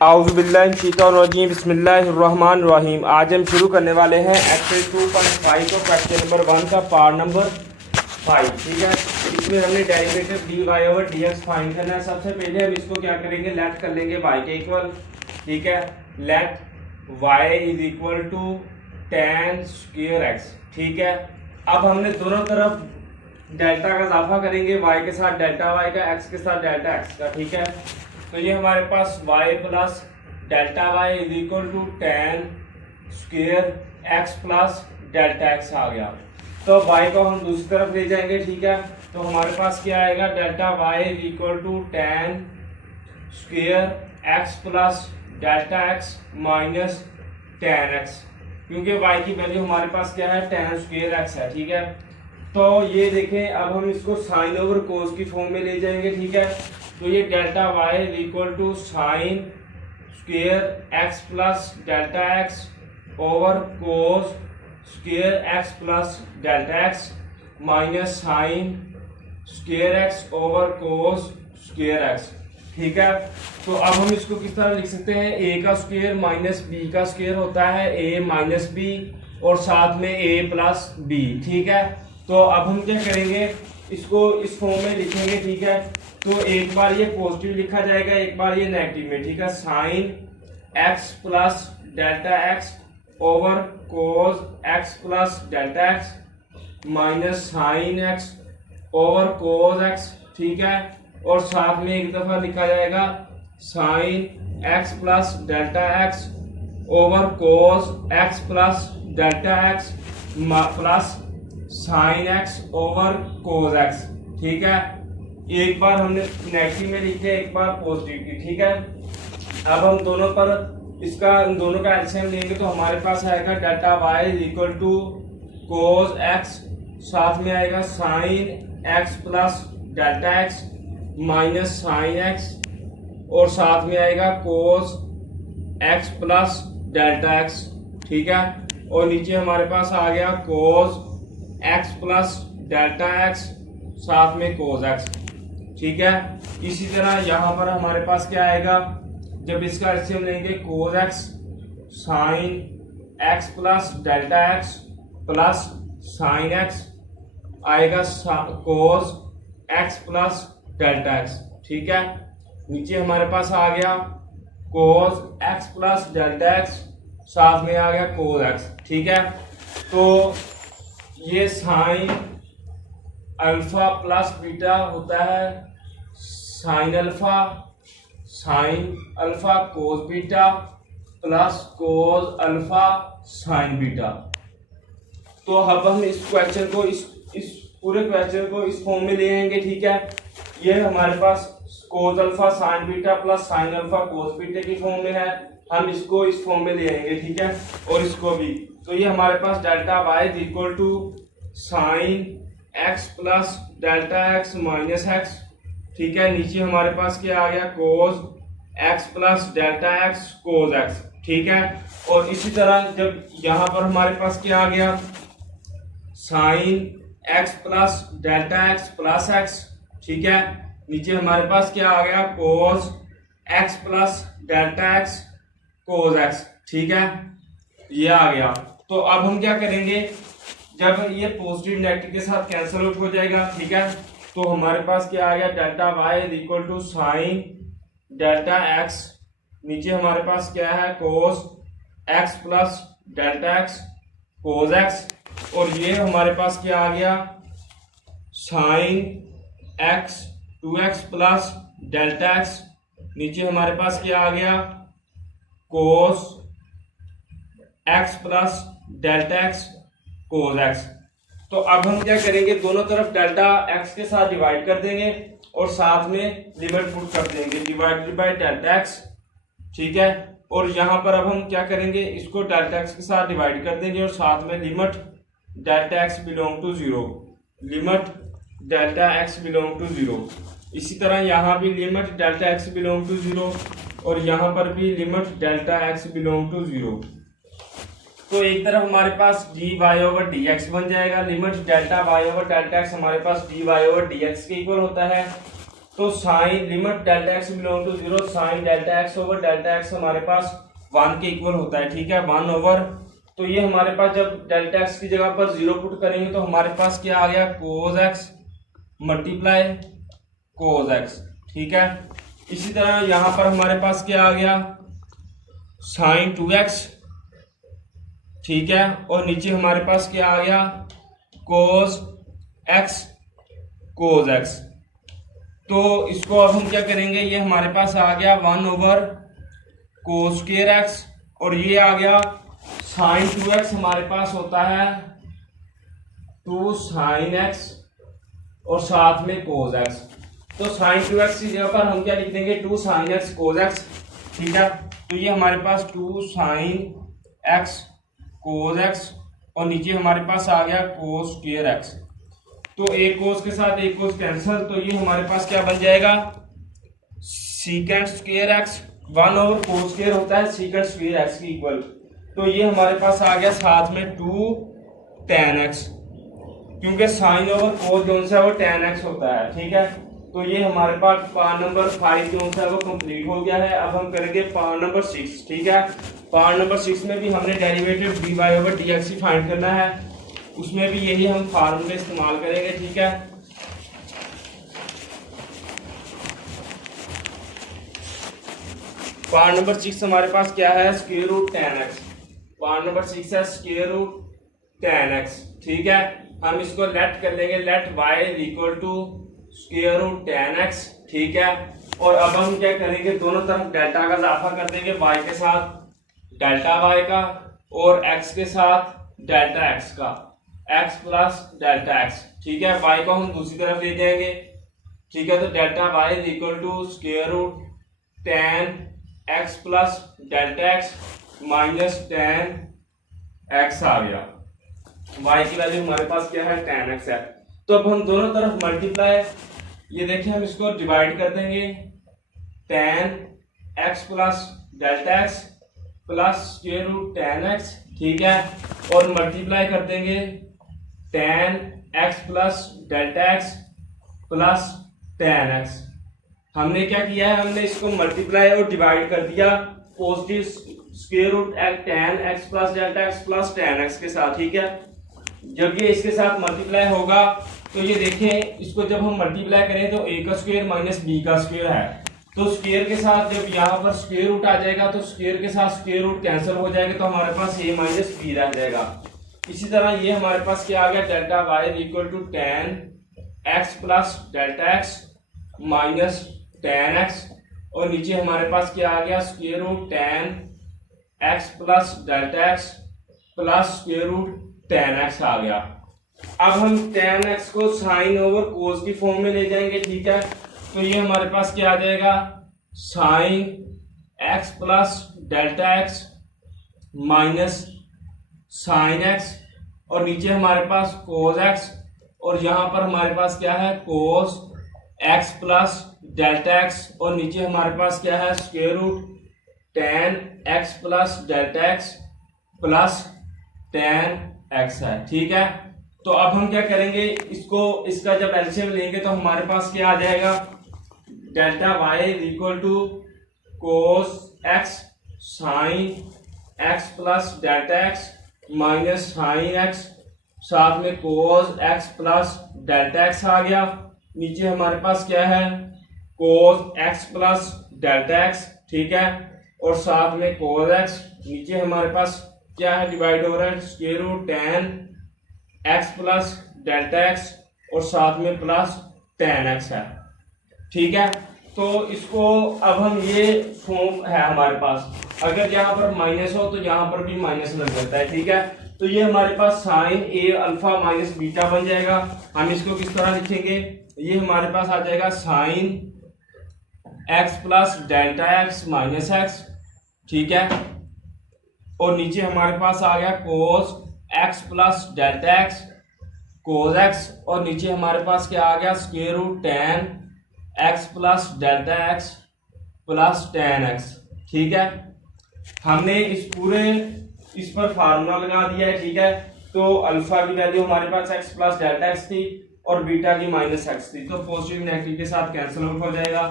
आउज़ुबिल्लाहिमिनश्शैतानिर्रजीम बिस्मिल्लाहिर्रहमानिर्रहीम। आज हम शुरू करने वाले हैं एक्सरसाइज 2.5 को क्वेश्चन नंबर 1 का पार्ट नंबर 5। ठीक है, इसमें हमने derivative dy over dx find करना है। सबसे पहले हम इसको क्या करेंगे, लेट कर लेंगे y के इक्वल। ठीक है, let y is equal to tan square x। ठीक है, अब हमने दोनों तरफ डेल्टा का इजाफा करेंगे, y के साथ डेल्टा y का, x के साथ डेल्टा x का। ठीक है, तो ये हमारे पास y plus delta Y is equal to ten square x plus delta x आ गया। तो y को हम दूसरी तरफ ले जाएंगे। ठीक है, तो हमारे पास क्या आएगा, delta Y is equal to ten square x plus delta x minus tan X, क्योंकि y की वैल्यू हमारे पास क्या है, टेन स्क्वायर एक्स है। ठीक है, तो ये देखें, अब हम इसको साइन ओवर कोस की फॉर्म में ले जाएंगे। ठीक है, तो ये delta Y is equal to sine square x plus delta x over cos square x plus delta x minus sign square x over cos square x. ठीक है, तो अब हम इसको किस तरह लिख सकते हैं, a का स्क्वायर माइनस b का स्क्वायर होता है a माइनस b और साथ में a प्लस b। ठीक है, तो अब हम क्या करेंगे, इसको इस फॉर्म में लिखेंगे। ठीक है, तो एक बार ये पॉजिटिव लिखा जाएगा, एक बार ये नेगेटिव में। ठीक है, sign x plus delta x over cos x plus delta x minus sine x over cos x. ठीक है, और साथ में एक दफा लिखा जाएगा sign x plus delta x over cos x plus delta x plus sin x over cos x. ठीक है, एक बार हमने नेगेटिव में लिखे, एक बार पॉजिटिव की। ठीक है, अब हम दोनों पर दोनों का एलसीएम लेंगे, तो हमारे पास आएगा delta Y is equal to cos x, साथ में आएगा sine x plus delta x minus sine x और साथ में आएगा cos x plus delta x. ठीक है, और नीचे हमारे पास आ गया cos x plus delta x साथ में कोस एक्स। ठीक है, इसी तरह यहाँ पर हमारे पास क्या आएगा, जब इसका एलसीएम लेंगे, cos x sin x plus delta x plus sin x आएगा cos x plus delta x. ठीक है, नीचे हमारे पास आ गया cos x plus delta x साथ में आ गया कोस एक्स। ठीक है, तो ये साइन अल्फा प्लस बीटा होता है sign alpha cos beta plus cos alpha sin beta. तो अब हम इस क्वेश्चन को इस पूरे क्वेश्चन को इस फॉर्म में ले आएंगे। ठीक है, ये हमारे पास cos alpha sin beta plus sin alpha cos beta की फॉर्म में है, हम इसको इस फॉर्म में ले आएंगे। ठीक है, और इसको भी, तो ये हमारे पास delta Y is equal to sin x plus delta x minus x. ठीक है, नीचे हमारे पास क्या आ गया, cos x plus delta x cos x. ठीक है, और इसी तरह जब यहाँ पर हमारे पास क्या आ गया, sine x plus delta x plus x. ठीक है, नीचे हमारे पास क्या आ गया, cos x plus delta x cos x. ठीक है, ये आ गया। तो अब हम क्या करेंगे, जब ये पॉजिटिव नेगेटिव के साथ कैंसिल आउट हो जाएगा। ठीक है, तो हमारे पास क्या आ गया, delta Y is equal to sine delta x, नीचे हमारे पास क्या है, cos x plus delta x cos x, और ये हमारे पास क्या आ गया, sine x 2x plus delta x, नीचे हमारे पास क्या आ गया, cos x plus delta x cos x. तो अब हम क्या करेंगे, दोनों तरफ डेल्टा एक्स के साथ डिवाइड कर देंगे और साथ में लिमिट पुट कर देंगे, डिवाइडेड बाय डेल्टा एक्स। ठीक है, और यहाँ पर अब हम क्या करेंगे, इसको डेल्टा एक्स के साथ डिवाइड कर देंगे और साथ में limit delta x belong to zero, limit delta x belong to zero. इसी तरह यहाँ भी limit delta x belong to zero और यहाँ पर भी limit delta x belong to zero. तो एक तरफ हमारे पास dy ओवर dx बन जाएगा, limit delta y over delta x हमारे पास dy ओवर dx के इक्वल होता है। तो sine limit delta x belong to 0 sine delta x over delta x हमारे पास 1 के इक्वल होता है, ठीक है, 1 ओवर। तो ये हमारे पास जब डेल्टा एक्स की जगह पर 0 पुट करेंगे तो हमारे पास क्या आ गया, cos x multiply cos x, ठीक है। इसी तरह यहां पर हमारे पास क्या आ गया, साइन 2x, ठीक है, और नीचे हमारे पास क्या आ गया, कोस एक्स कोस एक्स। तो इसको अब हम क्या करेंगे, ये हमारे पास आ गया 1 ओवर कोस स्क्वायर एक्स, और ये आ गया साइन 2x हमारे पास होता है 2 साइन एक्स और साथ में कोस एक्स। तो साइन 2x की जगह पर हम क्या लिख देंगे, 2 साइन एक्स कोस एक्स, ठीक है। तो ये हमारे पास 2 साइन एक्स कोस एक्स और नीचे हमारे पास आ गया कोस स्क्वायर एक्स। तो एक कोस के साथ एक कोस कैंसिल, तो ये हमारे पास क्या बन जाएगा, secant square x, 1 over cos square होता है सीकेंट स्क्वायर एक्स की इक्वल। तो ये हमारे पास आ गया साथ में 2 tan x, क्योंकि साइन ओवर कोस जो है वो tan x होता है, ठीक है। तो ये हमारे पास पार्ट नंबर 5 जो है वो कंप्लीट हो गया है। अब हम करेंगे पार्ट नंबर 6, ठीक है। पार्ट नंबर 6 में भी हमने derivative dy over dx find करना है, उसमें भी यही हम फार्मूले इस्तेमाल करेंगे, ठीक है। पार्ट नंबर 6 हमारे पास क्या है, square root tan x। Part number 6 है स्क्वायर रूट tan x, ठीक है। हम इसको लेट कर लेंगे, let y equal to square root tan x, ठीक है। और अब हम क्या करेंगे, दोनों तरफ डेल्टा का इजाफा कर देंगे, y के साथ डेल्टा y का और x के साथ डेल्टा x का, x प्लस डेल्टा x, ठीक है। y को हम दूसरी तरफ ले जाएंगे, ठीक है। तो delta y equal to square root tan x plus delta x minus tan x आ गया। y की वैल्यू हमारे पास क्या है, tan x है। तो अब हम दोनों तरफ मल्टीप्लाई, ये देखिए हम इसको डिवाइड कर देंगे, tan x plus delta x plus square root tan x, ठीक है, और मल्टीप्लाई कर देंगे tan x plus delta x plus tan x। हमने क्या किया है, हमने इसको मल्टीप्लाई और डिवाइड कर दिया positive square root tan x plus delta x plus tan x के साथ, ठीक है। जब ये इसके साथ मल्टीप्लाई होगा तो ये देखें, इसको जब हम मल्टीप्लाई करें तो a का स्क्वायर माइनस b का स्क्वायर है, तो स्क्वायर के साथ जब यहाँ पर स्क्वायर रूट आ जाएगा तो स्क्वायर के साथ स्क्वायर रूट कैंसिल हो जाएगा, तो हमारे पास a माइनस b रह जाएगा। इसी तरह ये हमारे पास क्या आ गया, delta y equal to tan x plus delta x minus tan x, और नीचे हमारे पास क्या आ गया, square root tan x plus delta x plus square root tan x आ गया। अब हम tan x को साइन ओवर कोस की फॉर्म में ले जाएंगे, ठीक है। तो ये हमारे पास क्या आ जाएगा, sine x plus delta x minus sine x, और नीचे हमारे पास कोस x, और यहाँ पर हमारे पास क्या है, cos x plus delta x, और नीचे हमारे पास क्या है, square root tan x plus delta x plus tan x है, ठीक है। तो अब हम क्या करेंगे, इसको इसका जब एलसीएम लेंगे तो हमारे पास क्या आ जाएगा, delta y equal to cos x sine x plus delta x minus sine x, साथ में cos x plus delta x आ गया। नीचे हमारे पास क्या है, cos x plus delta x, ठीक है, और साथ में कोस x, नीचे हमारे पास क्या है, डिवाइड हो रहा है square root tan x plus delta x और साथ में प्लस tan x है, ठीक है। तो इसको अब हम, ये फॉर्म है हमारे पास, अगर यहाँ पर माइनस हो तो यहाँ पर भी माइनस लग जाता है, ठीक है। तो ये हमारे पास sin a alpha minus beta बन जाएगा। हम इसको किस तरह लिखेंगे, ये हमारे पास आ जाएगा sine x plus delta x minus x, ठीक है, और नीचे हमारे पास आ गया cos x plus delta x cos x, और नीचे हमारे पास क्या आ गया, square root tan x plus delta x plus tan x, ठीक है। हमने इस पर फार्मूला लगा दिया है, ठीक है। तो अल्फा की वैल्यू हमारे पास x प्लस डेल्टा x थी और बीटा की -x थी, तो पॉजिटिव नेगेटिव के साथ कैंसिल आउट हो जाएगा।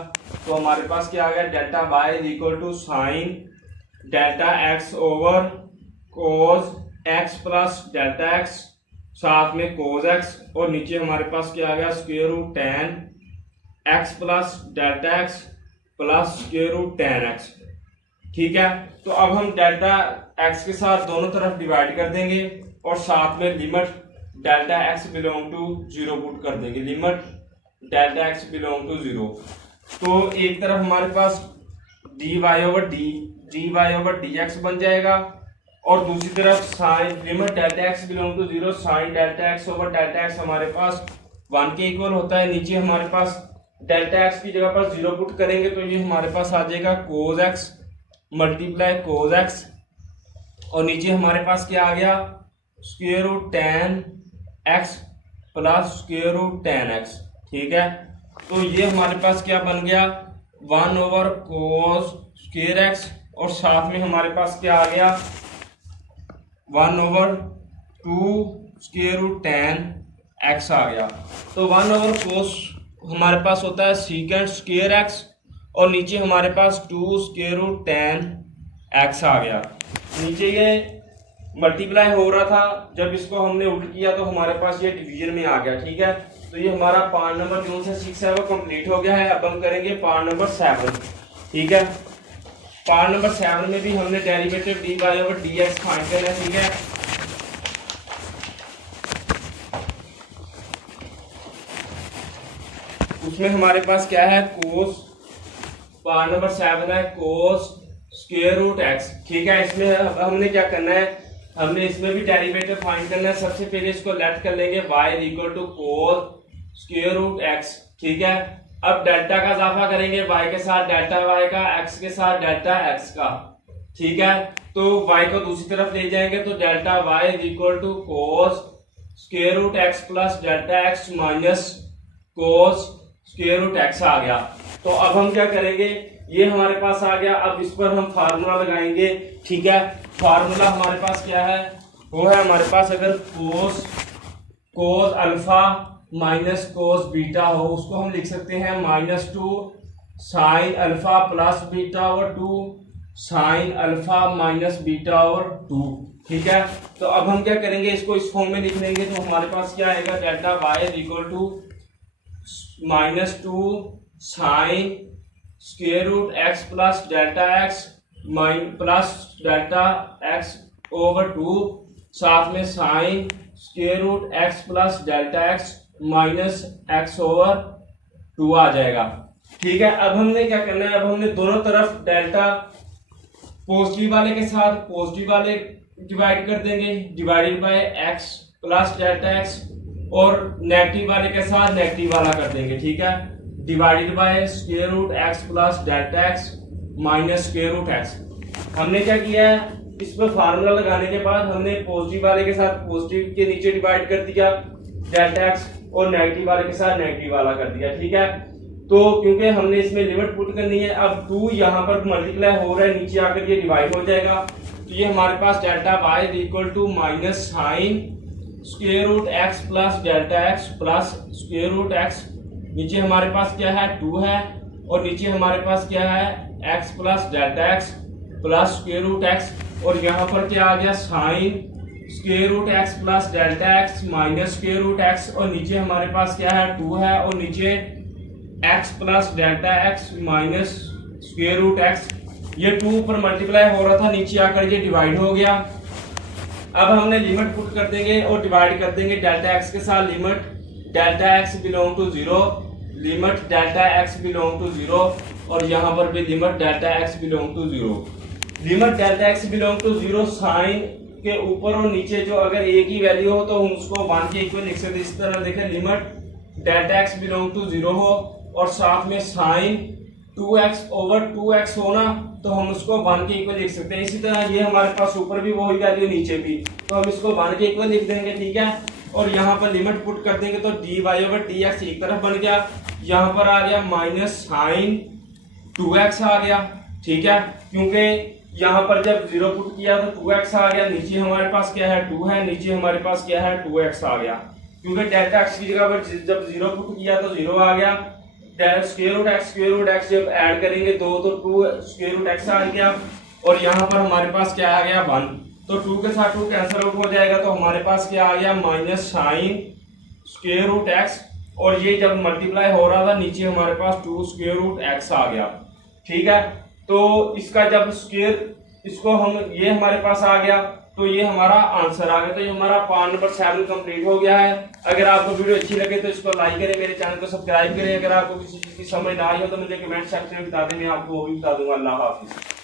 तो हमारे पास क्या आ गया, delta Y is equal to sine delta x over cos x plus delta x, साथ में कोस एक्स, और नीचे हमारे पास क्या आ गया, square root ten x plus delta x plus square root ten x. ठीक है, तो अब हम डेल्टा एक्स के साथ दोनों तरफ डिवाइड कर देंगे और साथ में limit delta x belong to 0 put कर देंगे, limit delta x belong to 0। तो एक तरफ हमारे पास dy ओवर डी एक्स बन जाएगा और दूसरी तरफ sine limit delta x belong to 0 sine delta x over delta x हमारे पास 1 के इक्वल होता है। नीचे हमारे पास डेल्टा एक्स की जगह पर 0 पुट करेंगे तो ये हमारे पास आ जाएगा cos x multiply cos x, और नीचे हमारे पास क्या आ गया, square root ten x plus square root ten x. ठीक है, तो ये हमारे पास क्या बन गया, 1 ओवर कोस स्क्वायर एक्स, और साथ में हमारे पास क्या आ गया, 1 over 2 square root ten x आ गया। तो 1 ओवर कोस हमारे पास होता है सीकेंड स्क्वायर एक्स, और नीचे हमारे पास 2 स्क्वायर रूट टेन एक्स आ गया। नीचे ये मल्टीप्लाई हो रहा था, जब इसको हमने उल्ट किया तो हमारे पास ये डिवीजन में आ गया। ठीक है, तो ये हमारा पार्ट नंबर जो से 6 है वो कंप्लीट हो गया है। अब हम करेंगे पार्ट नंबर 7। ठीक है, पार्ट नंबर 7 में भी हमने derivative dy over dx find करना है। ठीक है, उसमें हमारे पास क्या है, कोस, पार्ट नंबर 7 है कोस स्क्वायर रूट एक्स। ठीक है, इसमें हमने क्या करना है, हमने इसमें भी डेरिवेटिव फाइंड करना है। सबसे पहले इसको लेट कर लेंगे y equal to cos square root x. ठीक है, अब डेल्टा का इजाफा करेंगे y के साथ डेल्टा y का, x के साथ डेल्टा x का। ठीक है, तो y को दूसरी तरफ ले जाएंगे तो delta y equal to cos square root x plus delta x minus cos square root x आ गया। तो अब हम क्या करेंगे, ये हमारे पास आ गया, अब इस पर हम फार्मूला लगाएंगे। ठीक है, फार्मूला हमारे पास क्या है, वो है हमारे पास अगर cos alpha minus cos beta हो, उसको हम लिख सकते हैं -2 sine alpha plus beta over 2 sine alpha minus beta over 2। ठीक है, तो अब हम क्या करेंगे, इसको इस फॉर्म में लिख लेंगे तो हमारे पास क्या आएगा, delta y equal to -2 sine square root x plus delta x plus delta x over 2, साथ में sine square root x plus delta x minus x over 2 आ जाएगा। ठीक है, अब हमने क्या करना है, अब हमने दोनों तरफ डेल्टा पॉजिटिव वाले के साथ पॉजिटिव वाले डिवाइड कर देंगे, divided by x plus delta x, और नेगेटिव वाले के साथ नेगेटिव वाला कर देंगे। ठीक है, divided by square root x plus delta x minus square root x. हमने क्या किया है, इस पर फार्मूला लगाने के बाद हमने पॉजिटिव वाले के साथ पॉजिटिव के नीचे डिवाइड कर दिया डेल्टा एक्स, और नेगेटिव वाले के साथ नेगेटिव वाला कर दिया। ठीक है, तो क्योंकि हमने इसमें लिमिट पुट करनी है, अब 2 यहाँ पर मल्टीप्लाई हो रहा है, नीचे आकर ये डिवाइड हो जाएगा। तो ये हमारे पास delta y equal to minus sign square root x plus delta x plus square root x, नीचे हमारे पास क्या है 2 है, और नीचे हमारे पास क्या है x plus delta x plus square root x, और यहाँ पर क्या आ गया sine square root x plus delta x minus square root x, और नीचे हमारे पास क्या है 2 है, और नीचे x plus delta x minus square root x. ये 2 पर मल्टीप्लाई हो रहा था, नीचे आकर ये डिवाइड हो गया। अब हमने लिमिट पुट कर देंगे और डिवाइड कर देंगे डेल्टा एक्स के साथ, limit delta x belong to 0, limit delta x belong to 0, और यहाँ पर भी limit delta x belong to 0। Limit delta x belong to 0 sine के ऊपर और नीचे जो अगर एक ही वैल्यू हो तो हम उसको 1 के इक्वल लिख सकते। इस तरह देखें, limit delta x belong to 0 हो और साथ में साइन 2x ओवर 2x होना, तो हम उसको 1 के इक्वल लिख सकते हैं। इसी तरह ये हमारे पास ऊपर भी वही वैल्यू, नीचे भी, तो हम इसको 1 के इक्वल लिख देंगे। ठीक है, और यहाँ पर लिमिट पुट कर देंगे तो dy ओवर dx एक तरफ बन गया, यहाँ पर आ गया माइनस साइन 2x आ गया। ठीक है, क्योंकि यहाँ पर जब 0 पुट किया तो 2x आ गया, नीचे हमारे पास क्या है 2 है, नीचे हमारे पास क्या है 2x आ गया। क्योंकि डेल्टा एक्स की जगह पर जब 0 पुट किया तो 0 आ गया। स्क्वायर रूट एक्स जब ऐड करेंगे 2 तो 2 स्क्वायर रूट एक्स आ गया, और यहाँ पर हमारे पास क्या आ गया 1, तो 2 के साथ 2 कैंसिल आउट हो जाएगा, तो हमारे पास क्या आ गया minus sign square root x, और ये जब मल्टीप्लाई हो रहा था नीचे हमारे पास 2 स्क्वायर रूट एक्स आ गया। ठीक है, तो इसका जब स्क्वायर इसको हम ये हमारे पास आ गया, तो ये हमारा आंसर आ गया। तो ये हमारा पार्ट नंबर 7 कंप्लीट हो गया है। अगर आपको वीडियो अच्छी लगे तो इसको लाइक करें, मेरे चैनल को सब्सक्राइब करें। अगर आपको किसी चीज की समझ ना आई हो तो मुझे कमेंट सेक्शन में बता दें, मैं आपको वो भी बता दूंगा। अल्लाह हाफिज।